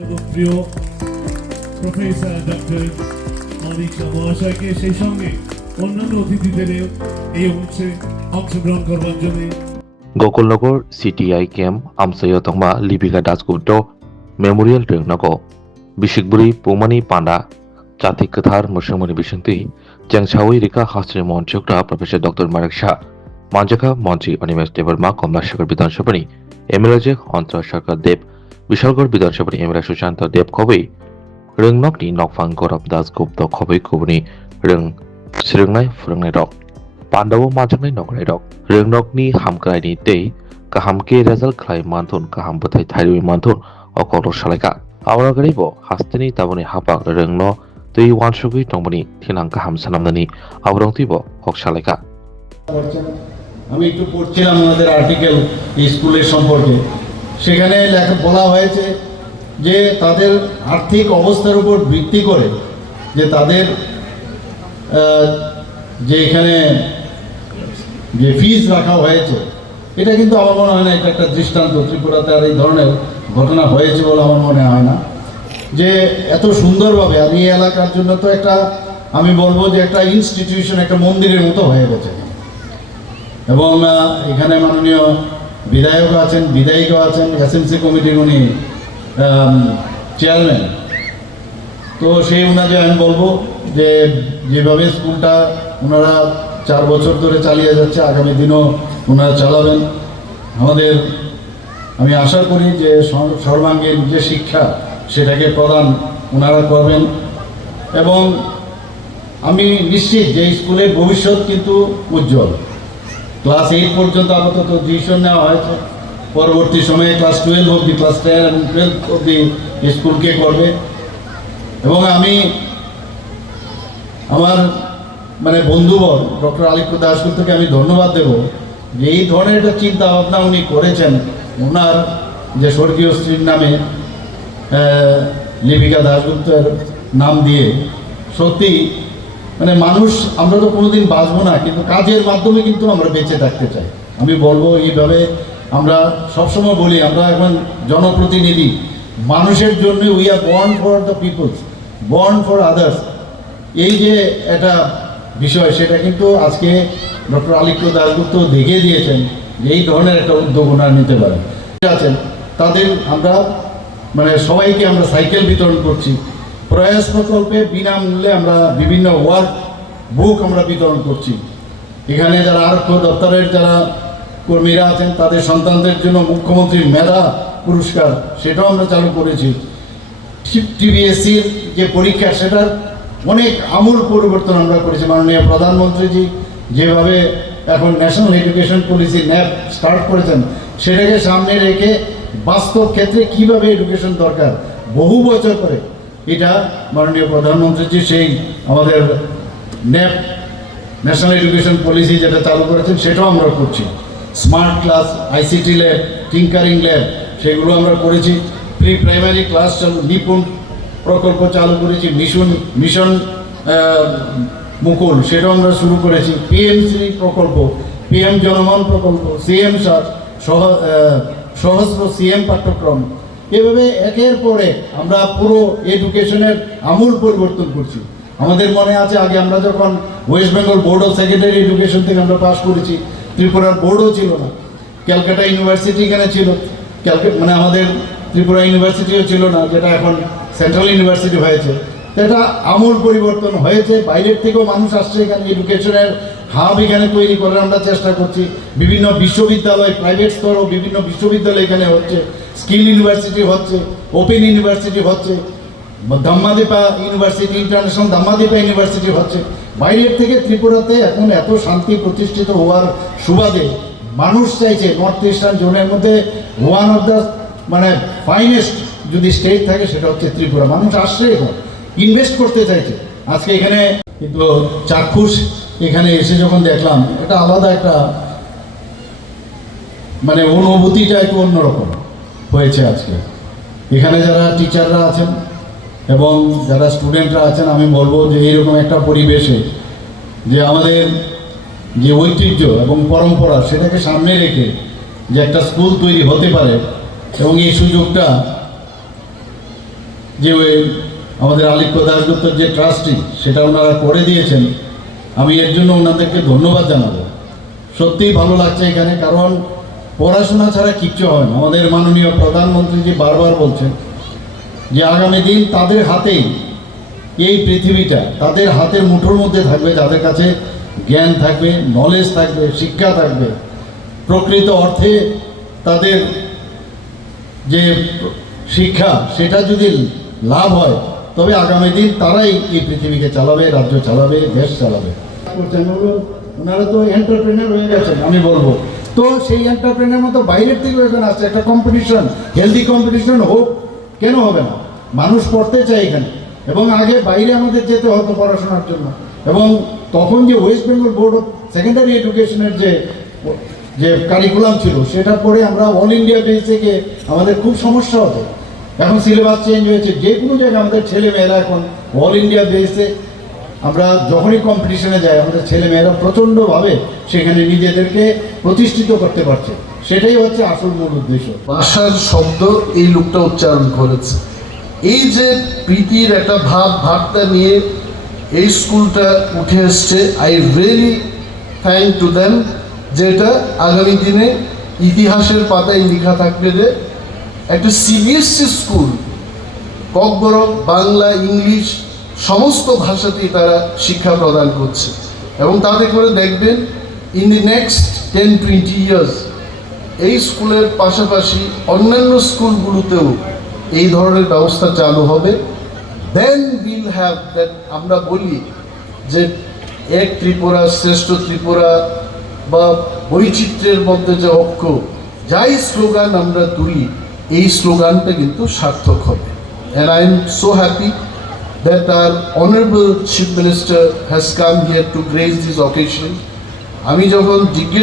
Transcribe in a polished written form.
প্রিয় professor doctor মানিক শাহ মহাশয়কে সেই সঙ্গে অন্যান্য অতিথিদের এই অংশে অংশগ্রহণ করবার জন্য Gokulnagar CTI Camp Amsayo Tongma Lipika Dasgupta Memorial Ringnago Bishikburi Pumani Panda Jati Kathar Mushramani Bishanti Jangchawi Rika Hasri Monchokra Professor Dr. Manik Shah Manjaka Monchi Animes Devarma Komla Shakar Bidan Shapani MLJ Hontra Shakar Dev Vishalgor Bidan Shapani MLJ Sushanta Dev Kobe Ringnokni Nokfang Gorab Dasgupta Kobe Kubuni Ring Sringnai Furnai Dok Pandawo Majangai Nokrai Dok Ringnokni Hamkrai Day Kahamke Result Klai Manthun Kaham Batai Thaiwi Manthun Okoro Shalaka Auragaribo Hastani Taboni Hapa Ringno Tui Wanshugi Tombani Tinang Kaham Sanamani Aurongtibo Hok Shalaka আমি একটু পড়ছিলাম আমাদের article স্কুলের সম্পর্কে সেখানে লেখা বলা হয়েছে যে তাদের আর্থিক অবস্থার উপর ভিত্তি করে যে তাদের যে এখানে যে ফিস রাখা হয়েছে এটা কিন্তু আমার মনে হয় না এটা একটা দৃষ্টান্ত ত্রিপুরাতে আর এই ধরনের ঘটনা হয়েছে বলে আমার মনে হয় না যে এত সুন্দরভাবে আর এই এলাকার জন্য তো একটা আমি বলবো যে একটা ইনস্টিটিউশন একটা মন্দিরের মতো হয়ে গেছে এবং এখানে মাননীয় বিধায়কও আছেন বিধায়িকাও আছেন এসএমসি কমিটির উনি চেয়ারম্যান তো সেই ওনাকে আমি বলবো যে যেভাবে স্কুলটা ওনারা 4 বছর ধরে চালিয়ে যাচ্ছে আগামী দিনও ওনারা চালাবেন আমাদের আমি আশা করি যে সর্বাঙ্গীন যে শিক্ষা সেটাকে প্রদান ওনারা করবেন এবং আমি নিশ্চিত যে স্কুলের ভবিষ্যৎ কিন্তু উজ্জ্বল ক্লাস 8 পর্যন্ত আপাতত ডিসিশন নেওয়া হয়েছে পরবর্তী সময়ে ক্লাস 12 অবধি ক্লাস 10 এবং 12 অবধি স্কুলকে করবে এবং আমি আমার মানে বন্ধুবর ডক্টর আলিপুর দাশগুপ্তকে আমি ধন্যবাদ দেব যে এই ধরনের একটা চিন্তা ভাবনা উনি করেছেন ওনার যে স্বর্গীয় স্ত্রীর নামে লিপিকা দাশগুপ্তের নাম দিয়ে সত্যি মানে মানুষ আমরা তো কোনোদিন বাঁচবো না কিন্তু কাজের মাধ্যমে কিন্তু আমরা বেঁচে থাকতে চাই আমি বলবো এইভাবে আমরা সবসময় বলি আমরা এখন জনপ্রতিনিধি মানুষের জন্য we are born for the peoples born for others এই যে একটা বিষয় সেটা কিন্তু আজকে ডক্টর আলিপুর দাশগুপ্ত দেখিয়ে দিয়েছেন যে এই ধরনের একটা উদ্যোগ ওনারা নিতে পারেন আছেন তাদের আমরা মানে সবাইকে আমরা সাইকেল বিতরণ করছি প্রয়াস প্রকল্পে বিনামূল্যে আমরা বিভিন্ন ওয়ার্ক বুক আমরা বিতরণ করছি এখানে যারা আরক্ষ দপ্তরের যারা কর্মীরা আছেন তাদের সন্তানদের জন্য মুখ্যমন্ত্রীর মেধা পুরস্কার সেটাও আমরা চালু করেছি টিবিএসসির যে পরীক্ষা সেটার অনেক আমূল পরিবর্তন আমরা করেছি মাননীয় প্রধানমন্ত্রীজি যেভাবে এখন national education policy nap start করেছেন সেটাকে সামনে রেখে বাস্তব ক্ষেত্রে কিভাবে এডুকেশন দরকার বহু বছর করে এটা মাননীয় প্রধানমন্ত্রীজি সেই আমাদের ন্যাপ ন্যাশনাল এডুকেশন পলিসি যেটা চালু করেছেন সেটাও আমরা করছি smart class ICT lab tinkering lab সেগুলো আমরা করেছি প্রি প্রাইমারি ক্লাস চালু নিপুণ প্রকল্প চালু করেছি মিশন মুকুল সেটাও আমরা শুরু করেছি পিএমসি প্রকল্প পিএম জনমন প্রকল্প সিএম সহস্র সিএম পাঠ্যক্রম এভাবে একের পরে আমরা পুরো এডুকেশনের আমূল পরিবর্তন করছি আমাদের মনে আছে আগে আমরা যখন West Bengal board of secondary education থেকে আমরা পাস করেছি ত্রিপুরার বোর্ডও ছিল না ক্যালকাটা ইউনিভার্সিটি এখানে ছিল মানে আমাদের ত্রিপুরা ইউনিভার্সিটিও ছিল না যেটা এখন সেন্ট্রাল ইউনিভার্সিটি হয়েছে এটা আমূল পরিবর্তন হয়েছে বাইরের থেকেও মানুষ আসছে এখানে এডুকেশনের হাব এখানে তৈরি করার আমরা চেষ্টা করছি বিভিন্ন বিশ্ববিদ্যালয় প্রাইভেট স্তরও বিভিন্ন বিশ্ববিদ্যালয় এখানে হচ্ছে স্কিল ইউনিভার্সিটি হচ্ছে ওপেন ইউনিভার্সিটি হচ্ছে ধাম্মাদীপা ইউনিভার্সিটি ইন্টারন্যাশনাল ধাম্মাদীপা ইউনিভার্সিটি হচ্ছে বাইরের থেকে ত্রিপুরাতে এখন এত শান্তি প্রতিষ্ঠিত হওয়ার সুবাদে মানুষ চাইছে নর্থ ইস্টার্ন জোনের মধ্যে ওয়ান অফ দ্য মানে ফাইনেস্ট যদি স্টেট থাকে সেটা হচ্ছে ত্রিপুরা মানুষ আসছে এখন ইনভেস্ট করতে চাইছে আজকে এখানে কিন্তু চাক্ষুষ এখানে এসে যখন দেখলাম এটা আলাদা একটা মানে অনুভূতিটা একটু অন্যরকম হয়েছে আজকে এখানে যারা টিচাররা আছেন এবং যারা স্টুডেন্টরা আছেন আমি বলবো যে এইরকম একটা পরিবেশে যে আমাদের যে ঐতিহ্য এবং পরম্পরা সেটাকে সামনে রেখে যে একটা স্কুল তৈরি হতে পারে এবং এই সুযোগটা যে আমাদের আলিপ্য দাশগুপ্তর যে ট্রাস্টি সেটা ওনারা করে দিয়েছেন, আমি এর জন্য ওনাদেরকে ধন্যবাদ জানাবো। সত্যিই ভালো লাগছে এখানে, কারণ পড়াশোনা ছাড়া কিচ্ছু হয় না। আমাদের মাননীয় প্রধানমন্ত্রীজি বারবার বলছেন যে আগামী দিন তাদের হাতেই এই পৃথিবীটা তাদের হাতের মুঠোর মধ্যে থাকবে, যাদের কাছে জ্ঞান থাকবে, নলেজ থাকবে, শিক্ষা থাকবে, প্রকৃত অর্থে তাদের যে শিক্ষা সেটা যদি লাভ হয়, তবে আগামী দিন তারাই এই পৃথিবীকে চালাবে, রাজ্য চালাবে, দেশ চালাবে। ওনারা তো এন্টারপ্রেনার হয়ে গেছেন, আমি বলবো। তো সেই এন্টারপ্রেনার মতো বাইরের থেকে এখানে আসছে, একটা কম্পিটিশন, হেলদি কম্পিটিশন হোক, কেন হবে না? মানুষ পড়তে চায় এখানে, এবং আগে বাইরে আমাদের যেতে হতো পড়াশোনার জন্য, এবং তখন যে West Bengal board of secondary এডুকেশনের যে কারিকুলাম ছিল সেটা পড়ে আমরা অল ইন্ডিয়া বেস থেকে আমাদের খুব সমস্যা হতো। এখন সিলেবাস চেঞ্জ হয়েছে, যে কোনো জায়গায় আমাদের ছেলেমেয়েরা এখন অল ইন্ডিয়া বেসে, আমরা যখনই কম্পিটিশনে যাই আমাদের ছেলেমেয়েরা প্রচণ্ডভাবে সেখানে নিজেদেরকে প্রতিষ্ঠিত করতে পারছে। সেটাই হচ্ছে আসল মূল উদ্দেশ্য। ভাষার শব্দ এই লোকটা উচ্চারণ করেছে। এই যে প্রীতির একটা ভাবটা নিয়ে এই স্কুলটা উঠে এসছে, I really thank to them, যেটা আগামী দিনে ইতিহাসের পাতায় লেখা থাকবে যে একটা CBSE school Kokborok Bangla, English সমস্ত ভাষাতেই তারা শিক্ষা প্রদান করছে, এবং তাতে করে দেখবেন ইন দি নেক্সট 10-20 ইয়ার্স এই স্কুলের পাশাপাশি অন্যান্য স্কুলগুলোতেও এই ধরনের ব্যবস্থা চালু হবে। দেন উইল হ্যাভ দ্যাট, আমরা বলি যে এক ত্রিপুরা শ্রেষ্ঠ ত্রিপুরা বা বৈচিত্র্যের মধ্যে যে ঐক্য, যাই স্লোগান আমরা তুলি, এই স্লোগানটা কিন্তু সার্থক হবে। And I am so happy that our Honorable Chief Minister has come here to grace this occasion. আমি যখন জিজ্ঞেস